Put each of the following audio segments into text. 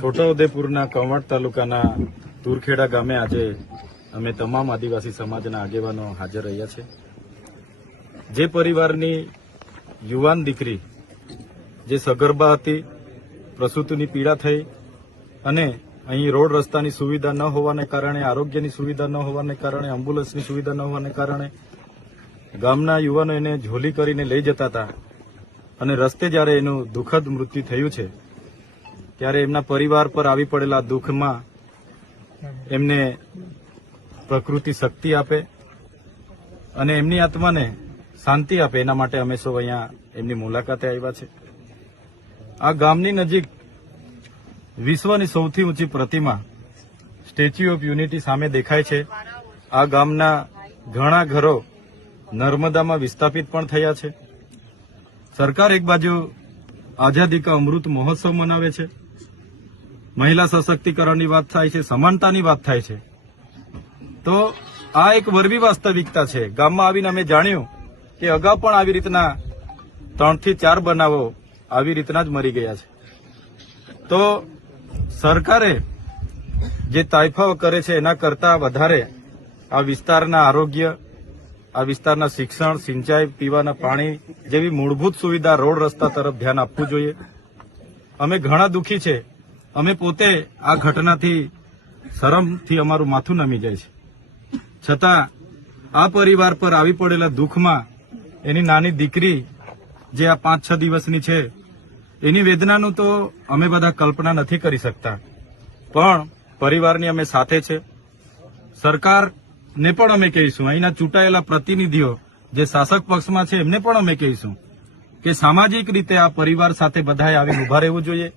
છોટાઉદેપુરના કંવટ તાલુકાના તુરખેડા ગામે આજે અમે તમામ આદિવાસી સમાજના આગેવાનો હાજર રહ્યા છે જે પરિવારની યુવાન દીકરી જે સગર્ભા હતી પ્રસૂતિની પીડા થઈ અને અહીં રોડ રસ્તાની સુવિધા ન હોવાને કારણે આરોગ્યની સુવિધા ન હોવાને કારણે એમ્બ્યુલન્સની સુવિધા ન હોવાને કારણે ગામના યુવાનો એને ઝોલી કરીને લઈ જતા હતા અને રસ્તે જ્યારે એનું દુઃખદ મૃત્યુ થયું છે ત્યારે એમના પરિવાર પર આવી પડેલા દુઃખમાં એમને પ્રકૃતિ શક્તિ આપે અને એમની આત્માને શાંતિ આપે એના માટે અમે સૌ અહીંયા એમની મુલાકાતે આવ્યા છે આ ગામની નજીક વિશ્વની સૌથી ઊંચી પ્રતિમા સ્ટેચ્યુ ઓફ યુનિટી સામે દેખાય છે આ ગામના ઘણા ઘરો નર્મદામાં વિસ્થાપિત પણ થયા છે સરકાર એક બાજુ આઝાદી કા અમૃત મહોત્સવ મનાવે છે મહિલા સશક્તિકરણની વાત થાય છે સમાનતાની વાત થાય છે તો આ એક વરબી વાસ્તવિકતા છે ગામમાં આવીને અમે જાણ્યું કે અગાઉ પણ આવી રીતના ત્રણથી ચાર બનાવો આવી રીતના જ મરી ગયા છે તો સરકારે જે તાઇફાઓ કરે છે એના કરતાં વધારે આ વિસ્તારના આરોગ્ય આ વિસ્તારના શિક્ષણ સિંચાઈ પીવાના પાણી જેવી મૂળભૂત સુવિધા રોડ રસ્તા તરફ ધ્યાન આપવું જોઈએ અમે ઘણા દુઃખી છે અમે પોતે આ ઘટનાથી શરમથી અમારું માથું નમી જાય છે છતાં આ પરિવાર પર આવી પડેલા દુઃખમાં એની નાની દીકરી જે આ પાંચ છ દિવસની છે એની વેદનાનું તો અમે બધા કલ્પના નથી કરી શકતા પણ પરિવારની અમે સાથે છે સરકારને પણ અમે કહીશું અહીંના ચૂંટાયેલા પ્રતિનિધિઓ જે શાસક પક્ષમાં છે એમને પણ અમે કહીશું કે સામાજિક રીતે આ પરિવાર સાથે બધાએ આવીને ઉભા રહેવું જોઈએ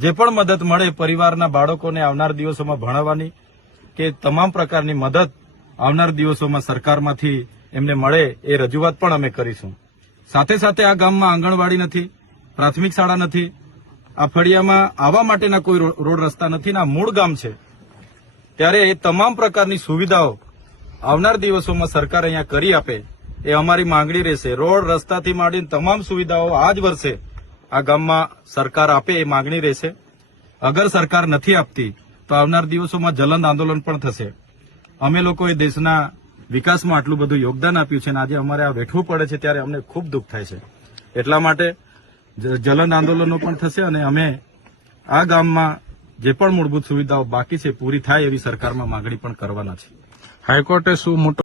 જે પણ મદદ મળે પરિવારના બાળકોને આવનાર દિવસોમાં ભણાવવાની કે તમામ પ્રકારની મદદ આવનાર દિવસોમાં સરકારમાંથી એમને મળે એ રજૂઆત પણ અમે કરીશું સાથે સાથે આ ગામમાં આંગણવાડી નથી પ્રાથમિક શાળા નથી આ ફળિયામાં આવવા માટેના કોઈ રોડ રસ્તા નથી ને આ મૂળ ગામ છે ત્યારે એ તમામ પ્રકારની સુવિધાઓ આવનાર દિવસોમાં સરકાર અહીંયા કરી આપે એ અમારી માંગણી રહેશે રોડ રસ્તાથી માંડીને તમામ સુવિધાઓ આ જ વર્ષે આ ગામમાં સરકાર આપે એ માંગણી રહેશે અગર સરકાર નથી આપતી તો આવનાર દિવસોમાં જલંદ આંદોલન પણ થશે અમે લોકોએ દેશના વિકાસમાં આટલું બધું યોગદાન આપ્યું છે અને આજે અમારે આ વેઠવું પડે છે ત્યારે અમને ખૂબ દુઃખ થાય છે એટલા માટે જલંદ આંદોલનો પણ થશે અને અમે આ ગામમાં જે પણ મૂળભૂત સુવિધાઓ બાકી છે પૂરી થાય એવી સરકારમાં માંગણી પણ કરવાના છે હાઈકોર્ટે શું મોટો